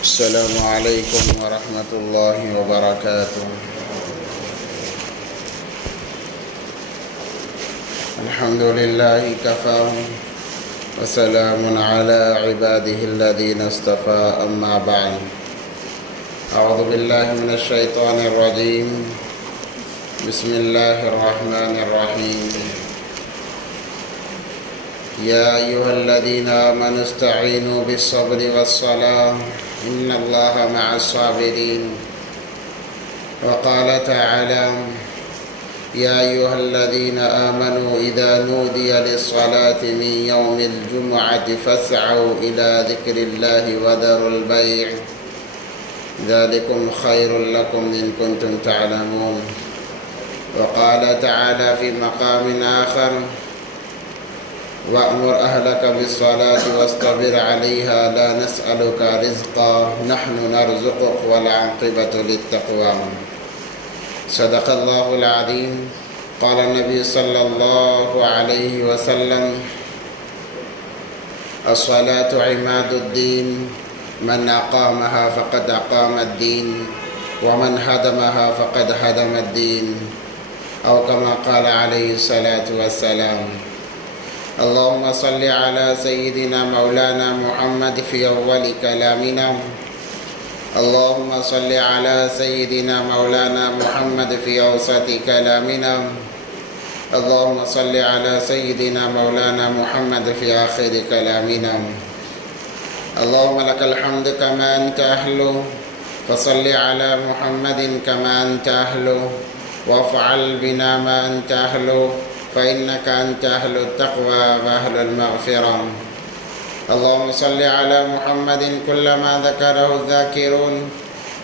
السلام عليكم ورحمة الله وبركاته. الحمد لله كفى وسلام على عباده الذين اصطفى، أما بعد. أعوذ بالله من الشيطان الرجيم. بسم الله الرحمن الرحيم. يا أيها الذين آمنوا استعينوا بالصبر والصلاة إن الله مع الصابرين. وقال تعالى: يا أيها الذين آمنوا إذا نودي للصلاة من يوم الجمعة فاسعوا إلى ذكر الله وذروا البيع ذلكم خير لكم إن كنتم تعلمون. وقال تعالى في مقام آخر: وأمر أهلك بالصلاة واصطبر عليها لا نسألك رزقا نحن نرزقك والعاقبة للتقوى. صدق الله العظيم. قال النبي صلى الله عليه وسلم: الصلاة عماد الدين، من أقامها فقد أقام الدين ومن هدمها فقد هدم الدين، أو كما قال عليه الصلاة والسلام. اللهم صل على سيدنا مولانا محمد في أول كلامنا. اللهم صل على سيدنا مولانا محمد في أوسط كلامنا. اللهم صل على سيدنا مولانا محمد في آخر كلامنا. اللهم لك الحمد كما أنت أهله، فصل على محمد كما أنت أهله، وافعل بنا ما أنت أهله، فإنك أنت أهل التقوى وأهل المغفرة. اللهم صل على محمد كلما ذكره الذاكرون،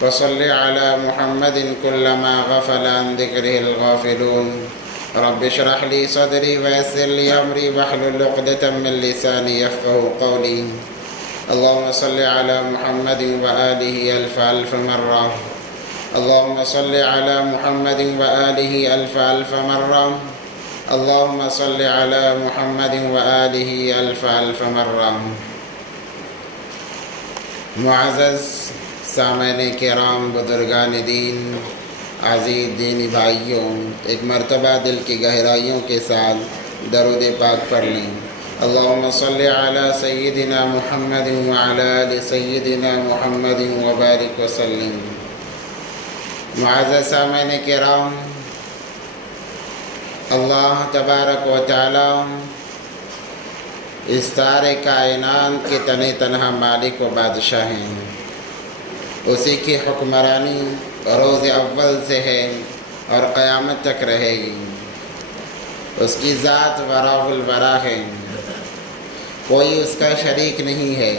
وصل على محمد كلما غفل عن ذكره الغافلون. رب اشرح لي صدري ويسر لي أمري واحلل عقدة من لساني يفقهوا قولي. اللهم صل على محمد وآله ألف مرة. اللهم صل على محمد وآله ألف مرة. اللهم صل على محمد وآله ألف مرة. معزز سامعین کرام، بزرگان دین، عزیز دینی بھائیوں، ایک مرتبہ دل کی گہرائیوں کے ساتھ درود پاک پڑھ لیں. اللہم صلی علی سیدنا محمد وعلی آل سیدنا محمد وبارک وسلم. معزز سامعین کرام، اللہ تبارک و تعالی اس سارے کائنات کے تن تنہا مالک و بادشاہ ہیں. اسی کی حکمرانی روز اول سے ہے اور قیامت تک رہے گی. اس کی ذات وراء الورا ہے، کوئی اس کا شریک نہیں ہے.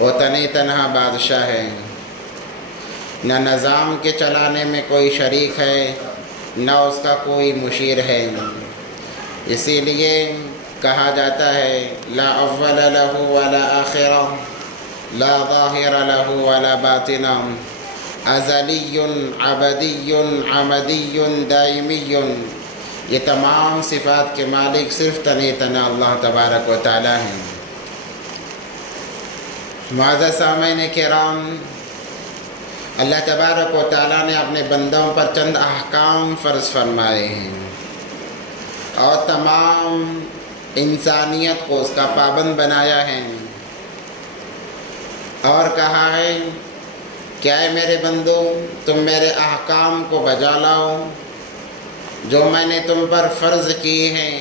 وہ تن تنہا بادشاہ ہے، نہ نظام کے چلانے میں کوئی شریک ہے، نہ اس کا کوئی مشیر ہے. اسی لیے کہا جاتا ہے: لا اول لہ ولا آخر، لا ظاہر لہ ولا باطن، ازلی ابدی عمدی دائمی. یہ تمام صفات کے مالک صرف تنہا اللہ تبارک و تعالی ہیں. معزز سامعین کرام، اللہ تبارک و تعالیٰ نے اپنے بندوں پر چند احکام فرض فرمائے ہیں اور تمام انسانیت کو اس کا پابند بنایا ہے، اور کہا ہے کہ اے میرے بندو، تم میرے احکام کو بجا لاؤ. جو میں نے تم پر فرض کیے ہیں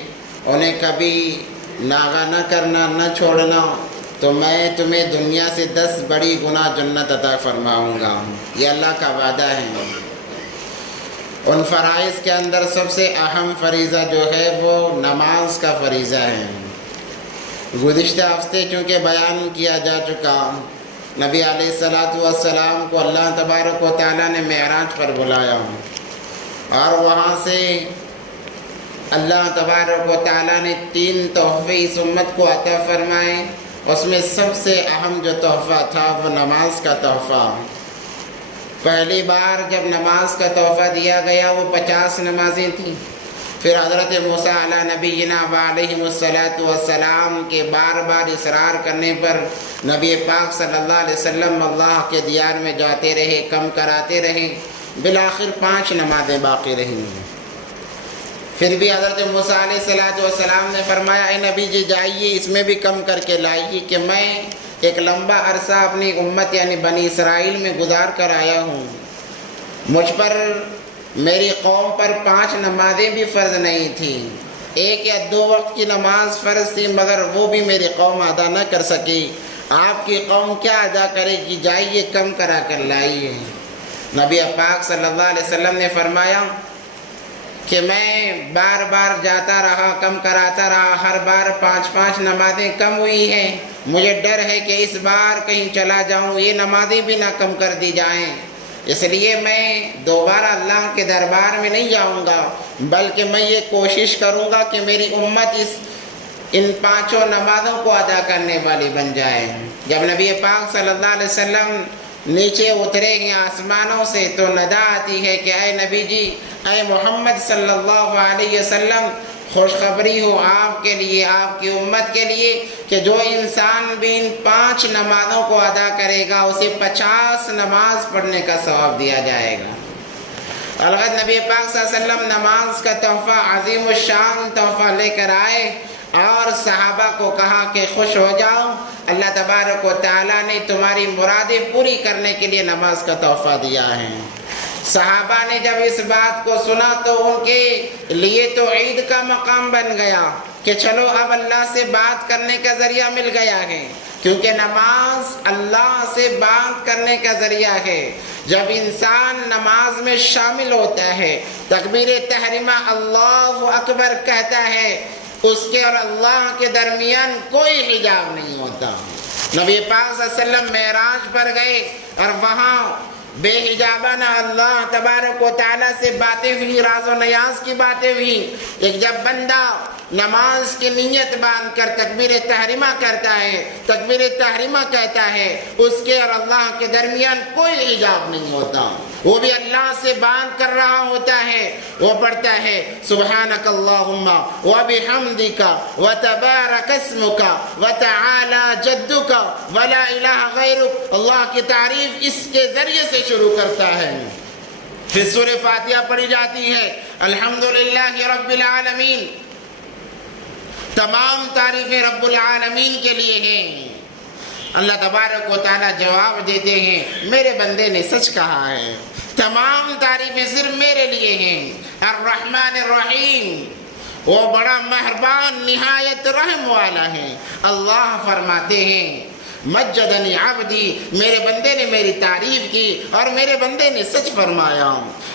انہیں کبھی ناغہ نہ کرنا، نہ چھوڑنا، تو میں تمہیں دنیا سے 10 بڑی گنا جنت عطا فرماؤں گا. یہ اللہ کا وعدہ ہے. ان فرائض کے اندر سب سے اہم فریضہ جو ہے وہ نماز کا فریضہ ہے. گزشتہ ہفتے چونکہ بیان کیا جا چکا، نبی علیہ الصلاۃ والسلام کو اللہ تبارک و تعالیٰ نے معراج پر بلایا اور وہاں سے اللہ تبارک و تعالیٰ نے 3 تحفے اس امت کو عطا فرمائے. اس میں سب سے اہم جو تحفہ تھا وہ نماز کا تحفہ. پہلی بار جب نماز کا تحفہ دیا گیا وہ 50 نمازیں تھیں. پھر حضرت موسیٰ علی نبینا وعلیہ السلام کے بار بار اصرار کرنے پر نبی پاک صلی اللہ علیہ وسلم اللہ کے دیار میں جاتے رہے، کم کراتے رہے، بالآخر 5 نمازیں باقی رہیں۔ پھر بھی حضرت موسیٰ علیہ السلام نے فرمایا اے نبی جی جائیے، اس میں بھی کم کر کے لائیے کہ میں ایک لمبا عرصہ اپنی امت یعنی بنی اسرائیل میں گزار کر آیا ہوں، مجھ پر میری قوم پر 5 نمازیں بھی فرض نہیں تھیں، 1 یا 2 وقت کی نماز فرض تھی، مگر وہ بھی میری قوم ادا نہ کر سکی، آپ کی قوم کیا ادا کرے گی، جائیے کم کرا کر لائیے۔ نبی پاک صلی اللہ علیہ وسلم نے فرمایا کہ میں بار بار جاتا رہا، کم کراتا رہا، ہر بار 5 نمازیں کم ہوئی ہیں، مجھے ڈر ہے کہ اس بار کہیں چلا جاؤں یہ نمازیں بھی نہ کم کر دی جائیں، اس لیے میں دوبارہ اللہ کے دربار میں نہیں جاؤں گا، بلکہ میں یہ کوشش کروں گا کہ میری امت ان 5 نمازوں کو ادا کرنے والی بن جائے۔ جب نبی پاک صلی اللہ علیہ وسلم نیچے اترے ہیں آسمانوں سے تو ندا آتی ہے کہ اے نبی جی، اے محمد صلی اللہ علیہ وسلم، خوشخبری ہو آپ کے لیے، آپ کی امت کے لیے کہ جو انسان بھی ان 5 نمازوں کو ادا کرے گا اسے 50 نماز پڑھنے کا ثواب دیا جائے گا۔ البتہ نبی پاک صلی اللہ علیہ وسلم نماز کا تحفہ عظیم الشان تحفہ لے کر آئے اور صحابہ کو کہا کہ خوش ہو جاؤ، اللہ تبارک و تعالیٰ نے تمہاری مرادیں پوری کرنے کے لیے نماز کا تحفہ دیا ہے۔ صحابہ نے جب اس بات کو سنا تو ان کے لیے تو عید کا مقام بن گیا کہ چلو اب اللہ سے بات کرنے کا ذریعہ مل گیا ہے، کیونکہ نماز اللہ سے بات کرنے کا ذریعہ ہے۔ جب انسان نماز میں شامل ہوتا ہے، تکبیر تحریمہ اللہ اکبر کہتا ہے، اس کے اور اللہ کے درمیان کوئی حجاب نہیں ہوتا۔ نبی پاک صلی اللہ علیہ وسلم معراج پر گئے اور وہاں بے حجابانہ اللہ تبارک و تعالیٰ سے باتیں ہوئی، راز و نیاز کی باتیں ہوئی۔ ایک جب بندہ نماز کی نیت باندھ کر تکبیر تحریمہ کرتا ہے، تکبیر تحریمہ کہتا ہے، اس کے اور اللہ کے درمیان کوئی حجاب نہیں ہوتا، وہ بھی اللہ سے بات کر رہا ہوتا ہے۔ وہ پڑھتا ہے سبحانک اللہم وبحمدک وتبارک اسمک وتعالی جدک ولا الہ غیرک، اللہ کی تعریف اس کے ذریعے سے شروع کرتا ہے۔ پھر سورہ فاتحہ پڑھی جاتی ہے، الحمدللہ رب العالمین، تمام تعریفیں رب العالمین کے لیے ہیں۔ اللہ تبارک و تعالیٰ جواب دیتے ہیں میرے بندے نے سچ کہا ہے، تمام تعریفیں صرف میرے لیے ہیں۔ الرحمن الرحیم، وہ بڑا مہربان نہایت رحم والا ہے۔ اللہ فرماتے ہیں مجدنی عبدی، میرے بندے نے میری تعریف کی اور میرے بندے نے سچ فرمایا۔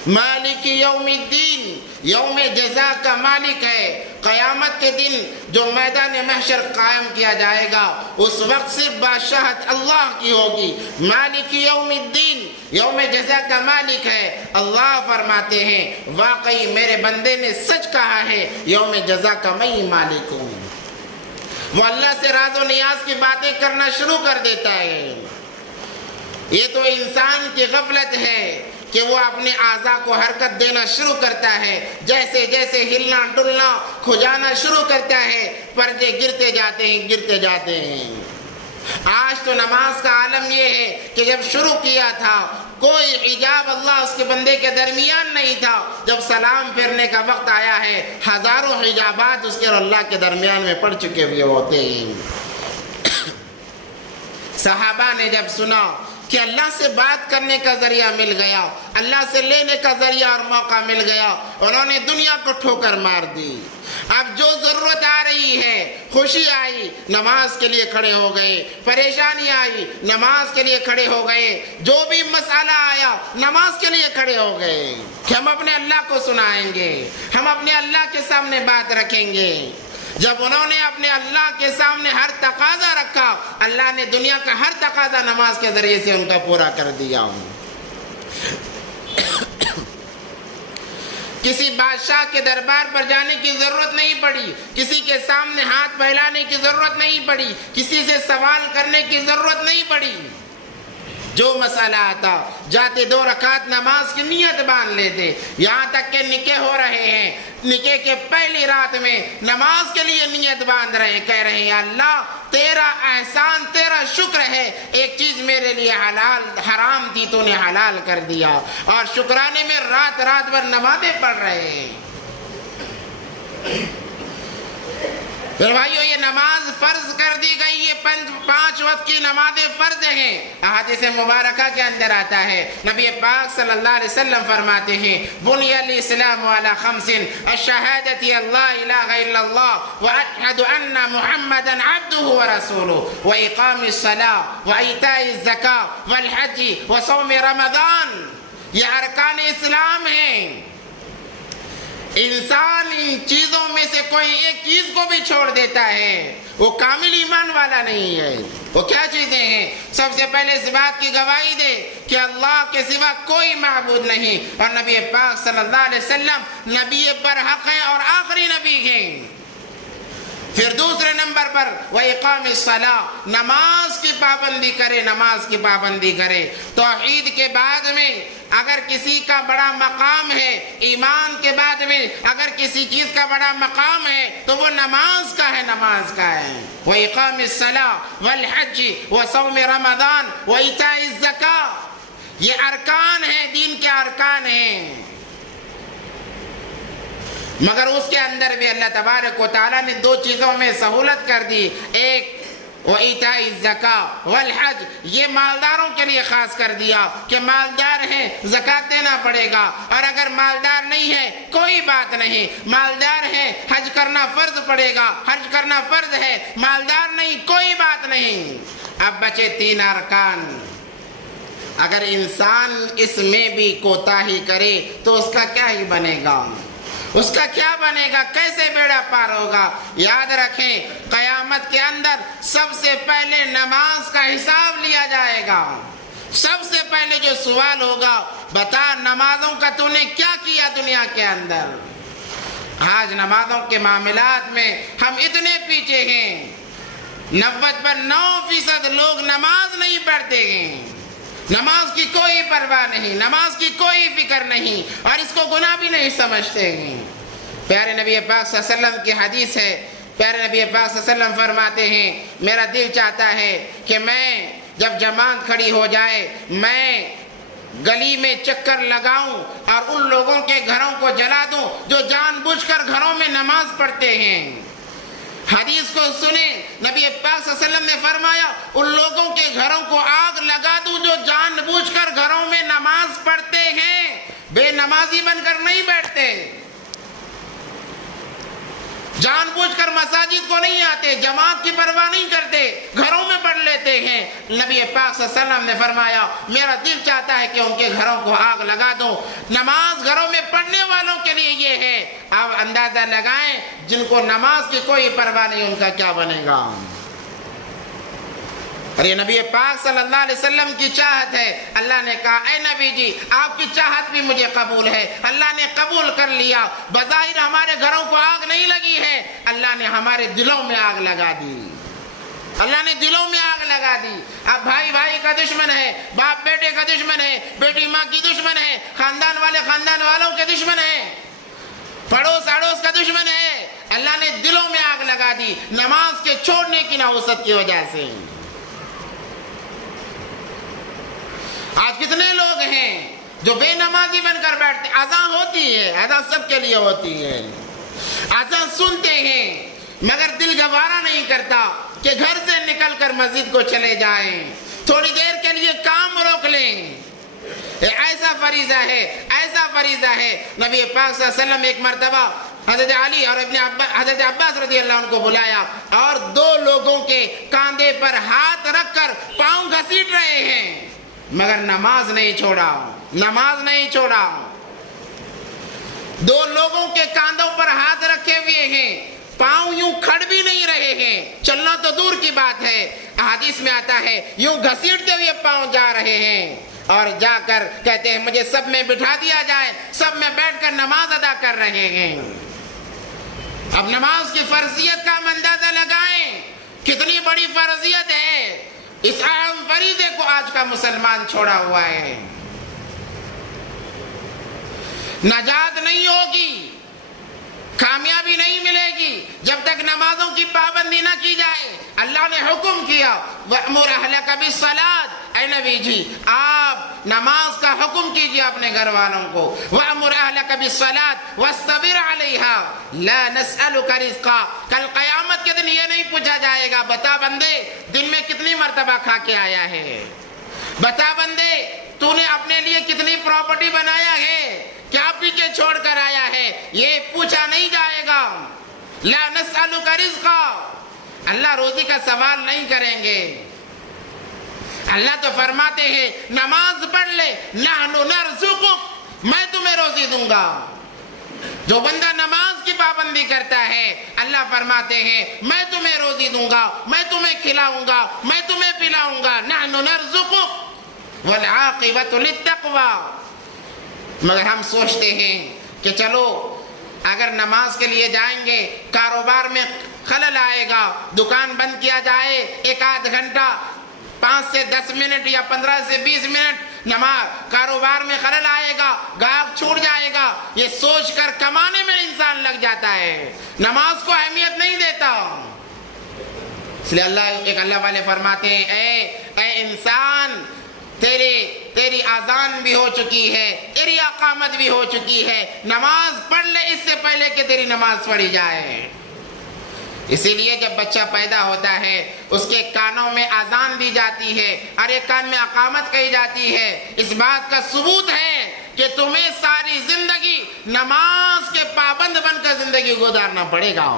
مالک یوم الدین، یوم جزا کا مالک ہے۔ قیامت کے دن جو میدان محشر قائم کیا جائے گا اس وقت سے بادشاہت اللہ کی ہوگی۔ مالک یوم الدین، یوم جزا کا مالک ہے۔ اللہ فرماتے ہیں واقعی میرے بندے نے سچ کہا ہے، یوم جزا کا میں ہی مالک ہوں۔ وہ اللہ سے راز و نیاز کی باتیں کرنا شروع کر دیتا ہے۔ یہ تو انسان کی غفلت ہے کہ وہ اپنے اعضاء کو حرکت دینا شروع کرتا ہے، جیسے جیسے ہلنا ڈلنا کھجانا شروع کرتا ہے، پردے گرتے جاتے ہیں۔ آج تو نماز کا عالم یہ ہے کہ جب شروع کیا تھا کوئی حجاب اللہ اس کے بندے کے درمیان نہیں تھا، جب سلام پھیرنے کا وقت آیا ہے ہزاروں حجابات اس کے اور اللہ کے درمیان میں پڑ چکے ہوئے ہوتے ہیں۔ صحابہ نے جب سنا کہ اللہ سے بات کرنے کا ذریعہ مل گیا، اللہ سے لینے کا ذریعہ اور موقع مل گیا، انہوں نے دنیا کو ٹھوکر مار دی۔ اب جو ضرورت آ رہی ہے، خوشی آئی نماز کے لیے کھڑے ہو گئے، پریشانی آئی نماز کے لیے کھڑے ہو گئے، جو بھی مسئلہ آیا نماز کے لیے کھڑے ہو گئے کہ ہم اپنے اللہ کو سنائیں گے، ہم اپنے اللہ کے سامنے بات رکھیں گے۔ جب انہوں نے اپنے اللہ کے سامنے ہر تقاضا رکھا، اللہ نے دنیا کا ہر تقاضا نماز کے ذریعے سے ان کا پورا کر دیا۔ کسی بادشاہ کے دربار پر جانے کی ضرورت نہیں پڑی، کسی کے سامنے ہاتھ پھیلانے کی ضرورت نہیں پڑی، کسی سے سوال کرنے کی ضرورت نہیں پڑی۔ جو مسئلہ آتا جاتے 2 رکعت نماز کی نیت باندھ لیتے، یہاں تک کہ نکاح ہو رہے ہیں نکاح کے پہلی رات میں نماز کے لیے نیت باندھ رہے ہیں، کہہ رہے ہیں اللہ تیرا احسان، تیرا شکر ہے، ایک چیز میرے لیے حرام تھی تو نے حلال کر دیا، اور شکرانے میں رات رات بھر نمازیں پڑھ رہے ہیں۔ پھر بھائیو یہ نماز فرض کر دی گئی، یہ 5 وقت کی نمازیں فرض ہیں۔ احادیث مبارکہ کے اندر آتا ہے، نبی پاک صلی اللہ علیہ وسلم فرماتے ہیں بنی الاسلام علی 5 الشہادۃ اللہ الہ الا اللہ واشہد ان محمدا عبدہ ورسولہ واقام الصلاۃ وایتاء الزکاۃ والحج وصوم رمضان۔ یہ ارکان اسلام ہیں۔ انسان ان چیزوں میں سے کوئی ایک چیز کو بھی چھوڑ دیتا ہے وہ کامل ایمان والا نہیں ہے۔ وہ کیا چیزیں ہیں؟ سب سے پہلے اس بات کی گواہی دے کہ اللہ کے سوا کوئی معبود نہیں، اور نبی پاک صلی اللہ علیہ وسلم نبی برحق ہیں اور آخری نبی ہیں۔ پھر دوسرے نمبر پر وَإِقَامِ الصَّلَاةِ، نماز کی پابندی کرے، نماز کی پابندی کرے۔ توحید کے بعد میں اگر کسی کا بڑا مقام ہے، ایمان کے بعد میں اگر کسی چیز کا بڑا مقام ہے تو وہ نماز کا ہے، نماز کا ہے۔ وَإِقَامِ الصَّلَاةِ وَالْحَجِّ وَصَوْمِ رَمَضَانِ وَإِيتَاءِ الزَّكَاةِ، یہ ارکان ہیں، دین کے ارکان ہیں۔ مگر اس کے اندر بھی اللہ تبارک و تعالیٰ نے 2 چیزوں میں سہولت کر دی، ایک وَإِيتَاءِ الزَّكَاةِ وَالْحَجِّ، یہ مالداروں کے لیے خاص کر دیا کہ مالدار ہیں زکوٰۃ دینا پڑے گا، اور اگر مالدار نہیں ہے کوئی بات نہیں، مالدار ہیں حج کرنا فرض پڑے گا، حج کرنا فرض ہے، مالدار نہیں کوئی بات نہیں۔ اب بچے 3 ارکان، اگر انسان اس میں بھی کوتاہی کرے تو اس کا کیا ہی بنے گا، اس کا کیا بنے گا، کیسے بیڑا پار ہوگا۔ یاد رکھیں قیامت کے اندر سب سے پہلے نماز کا حساب لیا جائے گا۔ سب سے پہلے جو سوال ہوگا بتا نمازوں کا تو نے کیا کیا دنیا کے اندر۔ آج نمازوں کے معاملات میں ہم اتنے پیچھے ہیں، 99% لوگ نماز نہیں پڑھتے ہیں، نماز کی کوئی پرواہ نہیں، نماز کی کوئی فکر نہیں، اور اس کو گناہ بھی نہیں سمجھتے ہیں۔ پیارے نبی پاک صلی اللہ علیہ وسلم کی حدیث ہے، پیارے نبی پاک صلی اللہ علیہ وسلم فرماتے ہیں میرا دل چاہتا ہے کہ میں جب جماعت کھڑی ہو جائے میں گلی میں چکر لگاؤں اور ان لوگوں کے گھروں کو جلا دوں جو جان بوجھ کر گھروں میں نماز پڑھتے ہیں۔ حدیث کو سنیں، نبی پاک صلی اللہ علیہ وسلم نے فرمایا ان لوگوں کے گھروں کو آگ لگا دوں جو جان بوجھ کر گھروں میں نماز پڑھتے ہیں، بے نمازی بن کر نہیں بیٹھتے، جان بوجھ کر مساجد کو نہیں آتے، جماعت کی پرواہ نہیں کرتے، گھروں میں پڑھ لیتے ہیں۔ نبی پاک صلی اللہ علیہ وسلم نے فرمایا میرا دل چاہتا ہے کہ ان کے گھروں کو آگ لگا دو۔ نماز گھروں میں پڑھنے والوں کے لیے یہ ہے، آپ اندازہ لگائیں جن کو نماز کی کوئی پرواہ نہیں ان کا کیا بنے گا۔ اور یہ نبی پاک صلی اللہ علیہ وسلم کی چاہت ہے۔ اللہ نے کہا اے نبی جی آپ کی چاہت بھی مجھے قبول ہے، اللہ نے قبول کر لیا۔ بظاہر ہمارے گھروں کو آگ نہیں لگی ہے، اللہ نے ہمارے دلوں میں آگ لگا دی، اللہ نے دلوں میں آگ لگا دی۔ اب بھائی بھائی کا دشمن ہے، باپ بیٹے کا دشمن ہے، بیٹی ماں کی دشمن ہے، خاندان والے خاندان والوں کے دشمن ہے، پڑوس اڑوس کا دشمن ہے۔ اللہ نے دلوں میں آگ لگا دی نماز کے چھوڑنے کی نحوست کی وجہ سے۔ آج کتنے لوگ ہیں جو بے نمازی بن کر بیٹھتے، اذان ہوتی ہے، اذان سب کے لیے ہوتی ہے، اذان سنتے ہیں مگر دل گوارا نہیں کرتا کہ گھر سے نکل کر مسجد کو چلے جائیں، تھوڑی دیر کے لیے کام روک لیں۔ ایسا فریضہ ہے، ایسا فریضہ ہے۔ نبی پاک صلی اللہ علیہ وسلم ایک مرتبہ حضرت علی اور حضرت عباس رضی اللہ عنہ کو بلایا اور 2 لوگوں کے کاندھے پر ہاتھ رکھ کر پاؤں گھسیٹ رہے ہیں مگر نماز نہیں چھوڑا، نماز نہیں چھوڑا۔ 2 لوگوں کے کاندھوں پر ہاتھ رکھے ہوئے ہیں، پاؤں یوں کھڑ بھی نہیں رہے ہیں، چلنا تو دور کی بات ہے، حدیث میں آتا ہے یوں گھسیٹتے ہوئے پاؤں جا رہے ہیں اور جا کر کہتے ہیں مجھے سب میں بٹھا دیا جائے، سب میں بیٹھ کر نماز ادا کر رہے ہیں۔ اب نماز کی فرضیت کا اندازہ لگائیں، کتنی بڑی فرضیت ہے۔ اس اہم فریضے کو آج کا مسلمان چھوڑا ہوا ہے۔ نجات نہیں ہوگی، کامیابی نہیں ملے گی جب تک نمازوں کی پابندی نہ کی جائے۔ اللہ نے حکم کیا وَأْمُرْ أَهْلَكَ بِالصَّلَاةِ، اے نبی جی آپ نماز کا حکم کیجئے اپنے گھر والوں کو۔ وَأْمُرْ أَهْلَكَ بِالصَّلَاةِ وَاسْتَبِرْ عَلَيْهَا لَا نَسْأَلُكَ رِزْقًا، کل قیامت کے دن یہ نہیں پوچھا جائے گا بتا بندے دن میں کتنی مرتبہ کھا کے آیا ہے، بتا بندے تو نے اپنے لیے کتنی پراپرٹی بنایا ہے، کیا پیچھے چھوڑ کر آیا ہے، یہ پوچھا نہیں جائے گا۔ لا نسألک رزقا، اللہ روزی کا سوال نہیں کریں گے۔ اللہ تو فرماتے ہیں نماز پڑھ لے نحن نرزقک، میں تمہیں روزی دوں گا۔ جو بندہ نماز کی پابندی کرتا ہے اللہ فرماتے ہیں میں تمہیں روزی دوں گا، میں تمہیں کھلاؤں گا، میں تمہیں پلاؤں گا۔ نحن نرزقک والعاقبۃ للتقوی۔ مگر ہم سوچتے ہیں کہ چلو اگر نماز کے لیے جائیں گے کاروبار میں خلل آئے گا، دکان بند کیا جائے ایک آدھ گھنٹہ 5 سے 10 منٹ یا 15 سے 20 منٹ نماز کاروبار میں خلل آئے گا، گاہک چھوٹ جائے گا، یہ سوچ کر کمانے میں انسان لگ جاتا ہے، نماز کو اہمیت نہیں دیتا۔ اس لیے اللہ والے فرماتے ہیں اے انسان تیری آذان بھی ہو چکی ہے، تیری اقامت بھی ہو چکی ہے، نماز پڑھ لے اس سے پہلے کہ تیری نماز پڑھی جائے۔ اسی لیے جب بچہ پیدا ہوتا ہے اس کے کانوں میں اذان دی جاتی ہے اور ایک کان میں اقامت کہی جاتی ہے، اس بات کا ثبوت ہے کہ تمہیں ساری زندگی نماز کے پابند بن کر زندگی گزارنا پڑے گا۔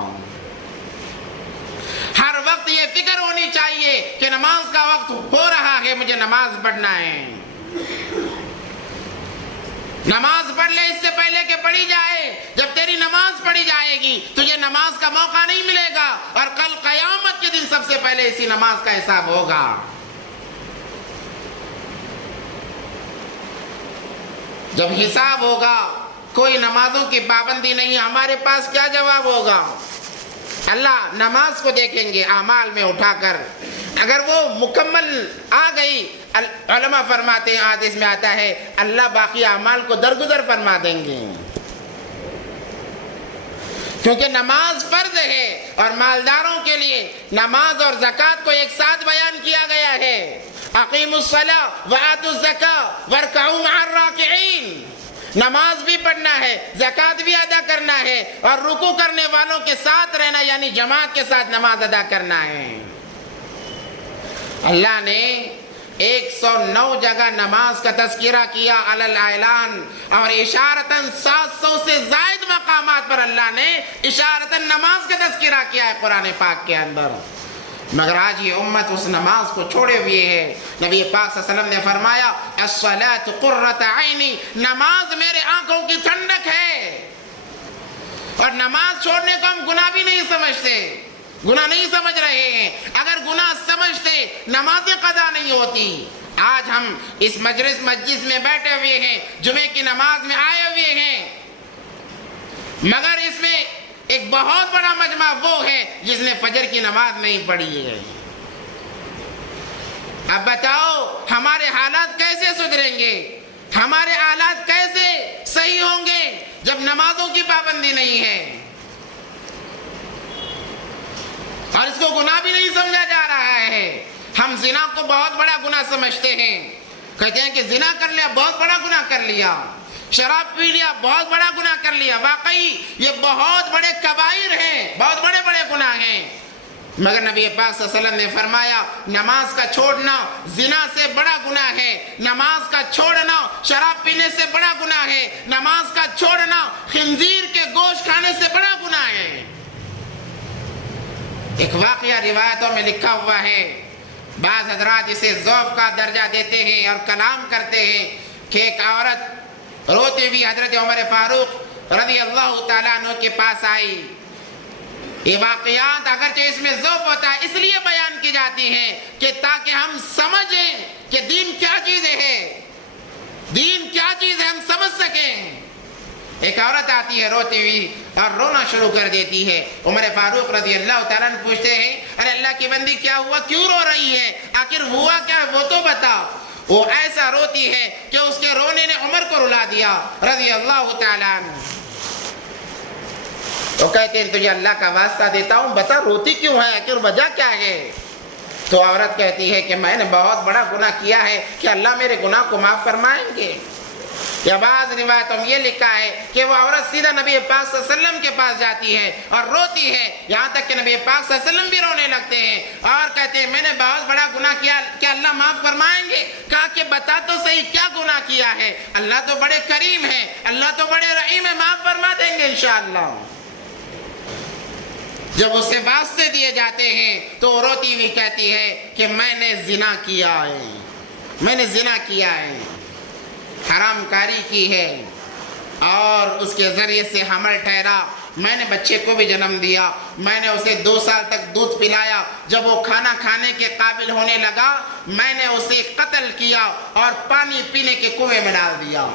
ہر وقت یہ فکر ہونی چاہیے کہ نماز کا وقت ہو رہا ہے، مجھے نماز پڑھنا ہے۔ نماز پڑھ لے اس سے پہلے کہ پڑھی جائے، جب تیری نماز پڑھی جائے گی تجھے نماز کا موقع نہیں ملے گا، اور کل قیامت کے دن سب سے پہلے اسی نماز کا حساب ہوگا۔ جب حساب ہوگا کوئی نمازوں کی پابندی نہیں، ہمارے پاس کیا جواب ہوگا؟ اللہ نماز کو دیکھیں گے اعمال میں اٹھا کر، اگر وہ مکمل آ گئی علماء فرماتے ہیں حدیث میں آتا ہے اللہ باقی اعمال کو درگزر فرما دیں گے، کیونکہ نماز فرض ہے اور مالداروں کے لیے نماز اور زکوٰۃ کو ایک ساتھ بیان کیا گیا ہے۔ اقیموا الصلاۃ وآتوا الزکاۃ وارکعوا مع الراکعین، نماز بھی پڑھنا ہے، زکوٰۃ بھی ادا کرنا ہے، اور رکوع کرنے والوں کے ساتھ رہنا یعنی جماعت کے ساتھ نماز ادا کرنا ہے۔ اللہ نے 109 جگہ نماز کا تذکرہ کیا علی الاعلان، اور اشارتاً 700 سے زائد مقامات پر اللہ نے اشارتاً نماز کا تذکرہ کیا ہے قرآن پاک کے اندر۔ مگر آج یہ امت اس نماز کو چھوڑے ہوئے ہے۔ نبی پاک صلی اللہ علیہ وسلم نے فرمایا الصلاۃ قرۃ عینی، نماز میرے آنکھوں کی ٹھنڈک ہے۔ اور نماز چھوڑنے کو ہم گناہ بھی نہیں سمجھتے، گناہ نہیں سمجھ رہے ہیں، اگر گناہ سمجھتے نمازیں قضا نہیں ہوتی۔ آج ہم اس مجلس میں بیٹھے ہوئے ہیں، جمعے کی نماز میں آئے ہوئے ہیں، مگر اس میں ایک بہت بڑا مجمع وہ ہے جس نے فجر کی نماز نہیں پڑھی ہے۔ اب بتاؤ ہمارے حالات کیسے سدھریں گے، ہمارے حالات کیسے صحیح ہوں گے جب نمازوں کی پابندی نہیں ہے، اور اس کو گناہ بھی نہیں سمجھا جا رہا ہے۔ ہم زنا کو بہت بڑا گناہ سمجھتے ہیں، کہتے ہیں کہ زنا کر لیا بہت بڑا گناہ کر لیا، شراب پی لیا بہت بڑا گناہ کر لیا۔ واقعی یہ بہت بڑے کبائر ہیں، بہت بڑے بڑے گناہ ہیں، مگر نبی پاک صلی اللہ علیہ وسلم نے فرمایا نماز کا چھوڑنا زنا سے بڑا گناہ ہے، نماز کا چھوڑنا شراب پینے سے بڑا گناہ ہے، نماز کا چھوڑنا خنزیر کے گوشت کھانے سے بڑا گناہ ہے۔ ایک واقعہ روایتوں میں لکھا ہوا ہے، بعض حضرات اسے ذوق کا درجہ دیتے ہیں اور کلام کرتے ہیں کہ ایک عورت روتے ہوئی حضرت عمر فاروق رضی اللہ تعالیٰ عنہ کے پاس آئی۔ یہ واقعات اگرچہ اس میں ذوق ہوتا ہے اس لیے بیان کی جاتی ہیں کہ تاکہ ہم سمجھیں کہ دین کیا چیز ہے، دین کیا چیز ہے ہم سمجھ سکیں۔ ایک عورت آتی ہے روتی ہوئی اور رونا شروع کر دیتی ہے۔ عمر فاروق رضی اللہ تعالیٰ عنہ پوچھتے ہیں ارے اللہ کی بندی کیا ہوا، کیوں رو رہی ہے، آخر ہوا کیا ہے وہ تو بتا۔ وہ ایسا روتی ہے کہ اس کے رونے نے عمر کو رلا دیا رضی اللہ تعالیٰ عنہ۔ وہ کہتے ہیں تجھے اللہ کا واسطہ دیتا ہوں بتا روتی کیوں ہے, آخر وجہ کیا ہے؟ تو عورت کہتی ہے کہ میں نے بہت بڑا گناہ کیا ہے, کہ اللہ میرے گناہ کو معاف فرمائیں گے؟ یا بعض روایتوں میں یہ لکھا ہے کہ وہ عورت سیدھا نبی پاک صلی اللہ علیہ وسلم کے پاس جاتی ہے اور روتی ہے, یہاں تک کہ نبی پاک صلی اللہ علیہ وسلم بھی رونے لگتے ہیں اور کہتے ہیں میں نے بہت بڑا گناہ کیا, کیا اللہ معاف فرمائیں گے؟ کہا کہ بتا تو صحیح کیا گناہ کیا ہے؟ اللہ تو بڑے کریم ہے, اللہ تو بڑے رحیم ہے, معاف فرما دیں گے انشاءاللہ. جب اسے واسطے دیے جاتے ہیں تو وہ روتی ہوئی کہتی ہے کہ میں نے زنا کیا ہے, میں نے زنا کیا ہے, حرام کاری کی ہے اور اس کے ذریعے سے حمل ٹھہرا, میں نے بچے کو بھی جنم دیا, میں نے اسے 2 سال تک دودھ پلایا, جب وہ کھانا کھانے کے قابل ہونے لگا میں نے اسے قتل کیا اور پانی پینے کے کنویں میں ڈال دیا.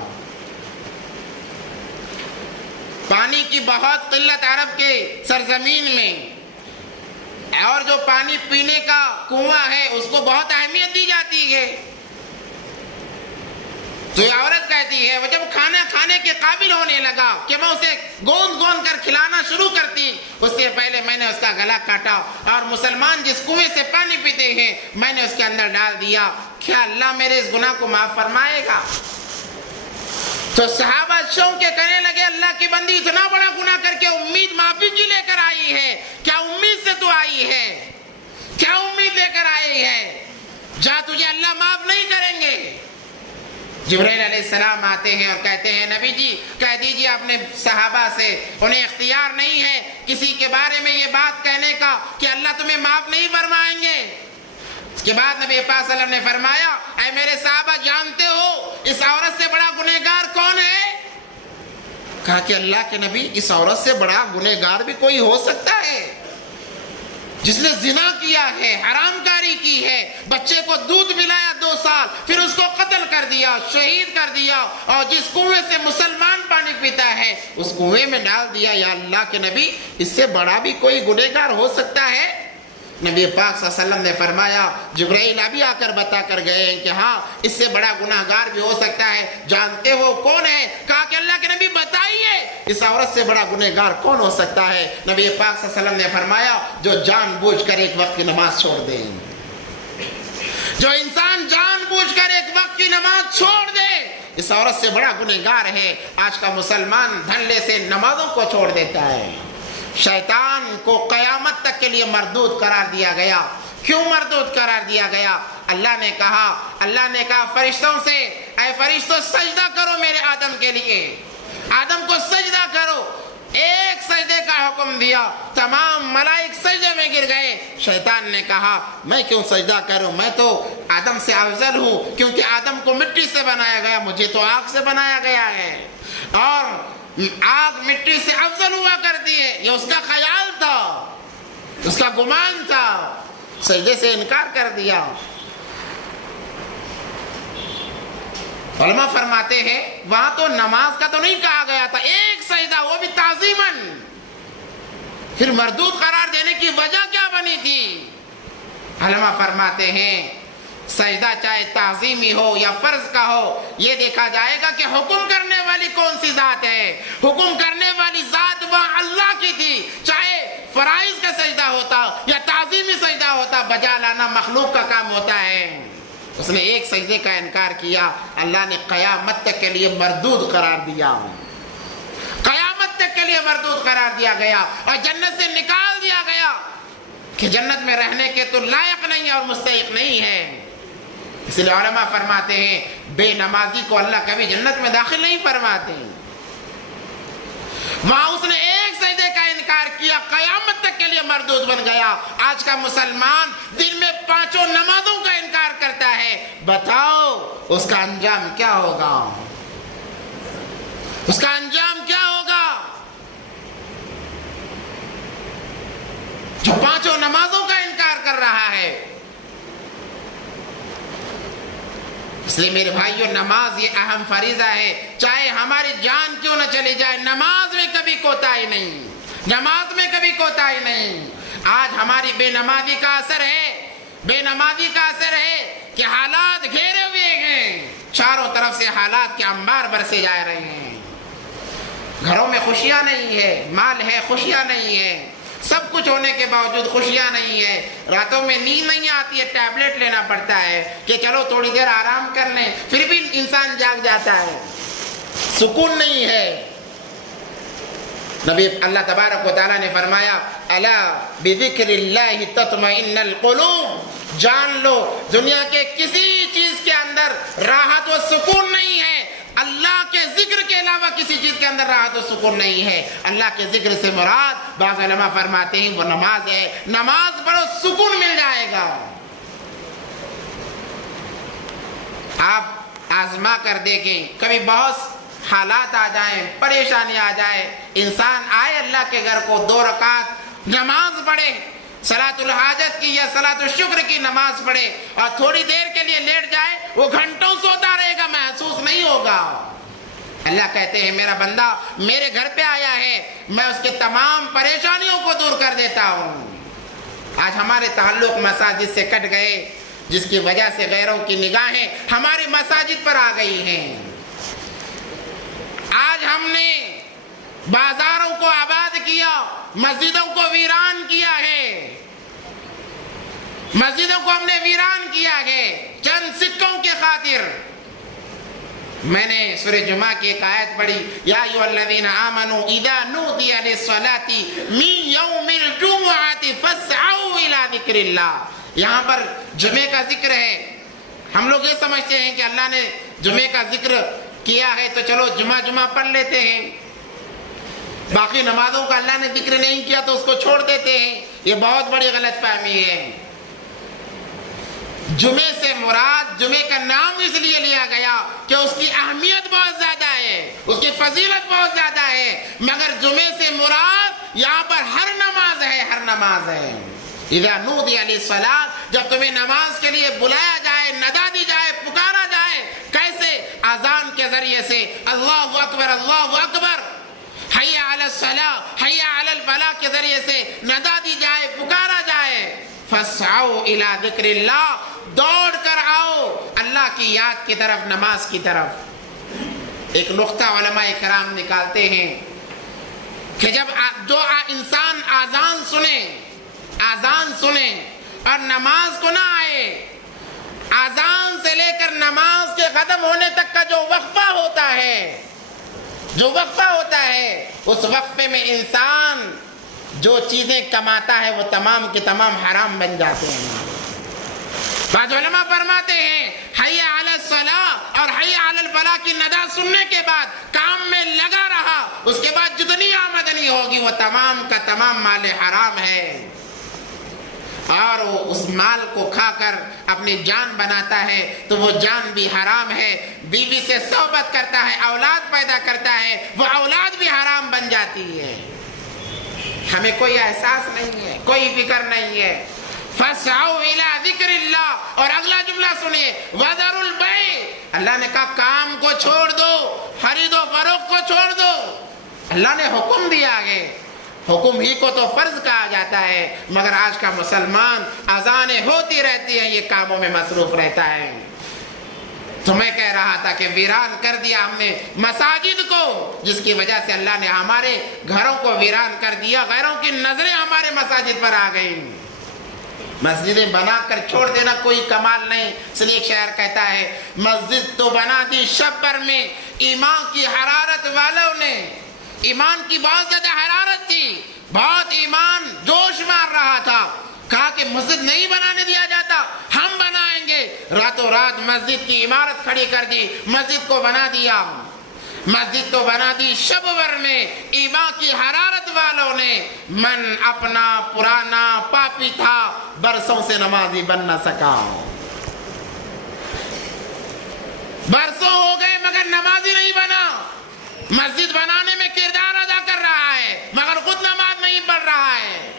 پانی کی بہت قلت عرب کے سرزمین میں, اور جو پانی پینے کا کنواں ہے اس کو بہت اہمیت دی جاتی ہے. تو یہ عورت کہتی ہے وہ جب کھانا کھانے کے قابل ہونے لگا کہ میں اسے گوند گوند کر کھلانا شروع کرتی, اس سے پہلے میں نے اس کا گلا کاٹا اور مسلمان جس کنویں سے پانی پیتے ہیں میں نے اس کے اندر ڈال دیا, کیا اللہ میرے اس گناہ کو معاف فرمائے گا؟ تو صحابہ شوق کے کہنے لگے اللہ کی بندی اتنا بڑا گناہ کر کے امید معافی کی لے کر آئی ہے, کیا امید سے تو آئی ہے, کیا امید لے کر آئی ہے؟ جا تجھے اللہ معاف نہیں کریں گے. جبرائیل علیہ السلام آتے ہیں اور کہتے ہیں نبی جی کہہ دیجئے اپنے صحابہ سے, انہیں اختیار نہیں ہے کسی کے بارے میں یہ بات کہنے کا کہ اللہ تمہیں معاف نہیں فرمائیں گے. اس کے بعد نبی پاک صلی اللہ علیہ وسلم نے فرمایا اے میرے صحابہ جانتے ہو اس عورت سے بڑا گنہگار کون ہے؟ کہا کہ اللہ کے نبی اس عورت سے بڑا گنہگار بھی کوئی ہو سکتا ہے جس نے زنا کیا ہے, حرام کاری کی ہے, بچے کو دودھ پلایا 2 سال, پھر اس کو قتل کر دیا, شہید کر دیا, اور جس کنویں سے مسلمان پانی پیتا ہے اس کنویں میں ڈال دیا. یا اللہ کے نبی اس سے بڑا بھی کوئی گنہگار ہو سکتا ہے؟ نبی پاک صلی اللہ علیہ وسلم نے فرمایا جبرائیل ابھی آ کر بتا کر گئے ہیں کہ ہاں اس سے بڑا گناہگار بھی ہو سکتا ہے, جانتے ہو کون ہے؟ کہا کہ اللہ کے نبی بتائیے اس عورت سے بڑا گنہگار کون ہو سکتا ہے؟ نبی پاک صلی اللہ علیہ وسلم نے فرمایا جو جان بوجھ کر ایک وقت کی نماز چھوڑ دے, جو انسان جان بوجھ کر ایک وقت کی نماز چھوڑ دے اس عورت سے بڑا گنہگار ہے. آج کا مسلمان دھڑلے سے نمازوں کو چھوڑ دیتا ہے. شیطان کو قیامت تک کے لیے مردود قرار دیا گیا. کیوں مردود قرار دیا گیا؟ اللہ نے کہا فرشتوں سے اے فرشتوں سجدہ کرو میرے آدم کے لیے, آدم کو سجدہ کرو. ایک سجدے کا حکم دیا, تمام ملائک سجدے میں گر گئے. شیطان نے کہا میں کیوں سجدہ کروں, میں تو آدم سے افضل ہوں, کیونکہ آدم کو مٹی سے بنایا گیا, مجھے تو آگ سے بنایا گیا ہے, اور آگ مٹی سے افضل ہوا کرتی ہے. یہ اس کا خیال تھا, اس کا گمان تھا, سجدے سے انکار کر دیا. علماء فرماتے ہیں وہاں تو نماز کا تو نہیں کہا گیا تھا, ایک سجدہ وہ بھی تعظیماً. پھر مردود قرار دینے کی وجہ کیا بنی تھی؟ علماء فرماتے ہیں سجدہ چاہے تعظیمی ہو یا فرض کا ہو, یہ دیکھا جائے گا کہ حکم کرنے والی کون سی ذات ہے. حکم کرنے والی ذات وہاں اللہ کی تھی, چاہے فرائض کا سجدہ ہوتا یا تعظیمی سجدہ ہوتا, بجا لانا مخلوق کا کام ہوتا ہے. اس نے ایک سجدے کا انکار کیا, اللہ نے قیامت تک کے لیے مردود قرار دیا, قیامت تک کے لیے مردود قرار دیا گیا, اور جنت سے نکال دیا گیا کہ جنت میں رہنے کے تو لائق نہیں ہے اور مستحق نہیں ہے. اس لیے علماء فرماتے ہیں بے نمازی کو اللہ کبھی جنت میں داخل نہیں فرماتے. وہاں اس نے ایک سجدے کا انکار کیا, قیامت تک کے لیے مردود بن گیا. آج کا مسلمان دن میں 5 نمازوں کا انکار کرتا ہے, بتاؤ اس کا انجام کیا ہوگا, اس کا انجام کیا ہوگا؟ جو 5 نمازوں کا انکار کر رہا ہے. اس لیے میرے بھائیوں نماز یہ اہم فریضہ ہے, چاہے ہماری جان کیوں نہ چلی جائے, نماز میں کبھی کوتاہی نہیں, نماز میں کبھی کوتاہی نہیں. آج ہماری بے نمازی کا اثر ہے, بے نمازی کا اثر ہے کہ حالات گھیرے ہوئے ہیں, چاروں طرف سے حالات کے انبار برسے جا رہے ہیں. گھروں میں خوشیاں نہیں ہے، مال ہے خوشیاں نہیں ہے، سب کچھ ہونے کے باوجود خوشیاں نہیں ہے، راتوں میں نیند نہیں آتی ہے، ٹیبلٹ لینا پڑتا ہے کہ چلو تھوڑی دیر آرام کر لیں، پھر بھی انسان جاگ جاتا ہے، سکون نہیں ہے۔ نبی اللہ تبارک و تعالیٰ نے فرمایا الا بذکر اللہ تطمئن القلوب، جان لو دنیا کے کسی چیز کے اندر راحت و سکون نہیں ہے، اللہ کے ذکر کے علاوہ کسی چیز کے اندر راحت و سکون نہیں ہے۔ اللہ کے ذکر سے مراد بعض علماء فرماتے ہیں وہ نماز ہے، نماز پڑھو سکون مل جائے گا۔ آپ آزما کر دیکھیں، کبھی بہت حالات آ جائیں، پریشانی آ جائے، انسان آئے اللہ کے گھر کو 2 رکعت نماز پڑھے، صلاۃ الحاجت کی یا صلاۃ الشکر کی نماز پڑھے اور تھوڑی دیر کے لیے لیٹ جائے، وہ گھنٹوں سوتا رہے گا، محسوس نہیں ہوگا۔ اللہ کہتے ہیں میرا بندہ میرے گھر پہ آیا ہے، میں اس کے تمام پریشانیوں کو دور کر دیتا ہوں۔ آج ہمارے تعلق مساجد سے کٹ گئے، جس کی وجہ سے غیروں کی نگاہیں ہماری مساجد پر آ گئی ہیں۔ آج ہم نے بازاروں کو آباد کیا، مسجدوں کو ویران کیا ہے، مسجدوں کو ہم نے ویران کیا ہے چند سکوں کے خاطر۔ میں نے سورہ جمعہ کی ایک آیت پڑھی، یا ایھا الذین آمنوا اذا نودی للصلاۃ من یوم الجمعۃ فاسعوا الی ذکر اللہ۔ یہاں پر جمعے کا ذکر ہے، ہم لوگ یہ سمجھتے ہیں کہ اللہ نے جمعے کا ذکر کیا ہے تو چلو جمعہ پڑھ لیتے ہیں، باقی نمازوں کا اللہ نے ذکر نہیں کیا تو اس کو چھوڑ دیتے ہیں، یہ بہت بڑی غلط فہمی ہے۔ جمعے سے مراد، جمعے کا نام اس لیے لیا گیا کہ اس کی اہمیت بہت زیادہ ہے، اس کی فضیلت بہت زیادہ ہے، مگر جمعے سے مراد یہاں پر ہر نماز ہے، ہر نماز ہے۔ اذا نودی للصلاۃ، جب تمہیں نماز کے لیے بلایا جائے، ندا دی جائے، پکارا جائے، کیسے؟ اذان کے ذریعے سے، اللہ اکبر اللہ اکبر، حی علی الصلاۃ حی علی الفلاح کے ذریعے سے ندا دی جائے، پکارا جائے، فاسعوا الی ذکر اللہ، دوڑ کر آؤ اللہ کی یاد کی طرف، نماز کی طرف۔ ایک نقطہ علماء کرام نکالتے ہیں کہ جب جو انسان آذان سنے اور نماز کو نہ آئے، آذان سے لے کر نماز کے ختم ہونے تک کا جو وقفہ ہوتا ہے، اس وقفے میں انسان جو چیزیں کماتا ہے وہ تمام کے تمام حرام بن جاتے ہیں۔ بعض علماء فرماتے ہیں حی علی الصلاۃ اور حی علی الفلاح کی ندا سننے کے بعد کام میں لگا رہا، اس کے بعد جتنی آمدنی ہوگی وہ تمام کا تمام مال حرام ہے، اور وہ اس مال کو کھا کر اپنی جان بناتا ہے تو وہ جان بھی حرام ہے، بیوی سے صحبت کرتا ہے، اولاد پیدا کرتا ہے، وہ اولاد بھی حرام بن جاتی ہے۔ ہمیں کوئی احساس نہیں ہے، کوئی فکر نہیں ہے۔ فَاسْعَوْا إِلَىٰ ذِكْرِ اللَّهِ، اور اگلا جملہ سنیے، وَذَرُوا الْبَيْعَ، اللہ نے کہا کام کو چھوڑ دو، خرید و فروخت کو چھوڑ دو۔ اللہ نے حکم دیا ہے، حکم ہی کو تو فرض کہا جاتا ہے، مگر آج کا مسلمان اذانیں ہوتی رہتی ہیں، یہ کاموں میں مصروف رہتا ہے۔ تو میں کہہ رہا تھا کہ ویران کر دیا ہم نے مساجد کو، جس کی وجہ سے اللہ نے ہمارے گھروں کو ویران کر دیا، غیروں کی نظریں ہمارے مساجد پر آ گئیں۔ مسجدیں بنا کر چھوڑ دینا کوئی کمال نہیں، اس لیے ایک شاعر کہتا ہے مسجد تو بنا دی شب بھر میں ایمان کی حرارت والوں نے۔ ایمان کی بہت زیادہ حرارت تھی، بہت ایمان جوش مار رہا تھا، کہا کہ مسجد نہیں بنانے دیا جاتا، ہم بنائیں گے، راتوں رات مسجد کی عمارت کھڑی کر دی، مسجد کو بنا دیا، مسجد تو بنا دی شب بھر میں ایمان کی حرارت والوں نے۔ من اپنا پرانا پاپی تھا، برسوں سے نمازی بن نہ سکا، برسوں ہو گئے مگر نمازی نہیں بنا، مسجد بنانے میں کردار ادا کر رہا ہے مگر خود نماز نہیں پڑھ رہا ہے،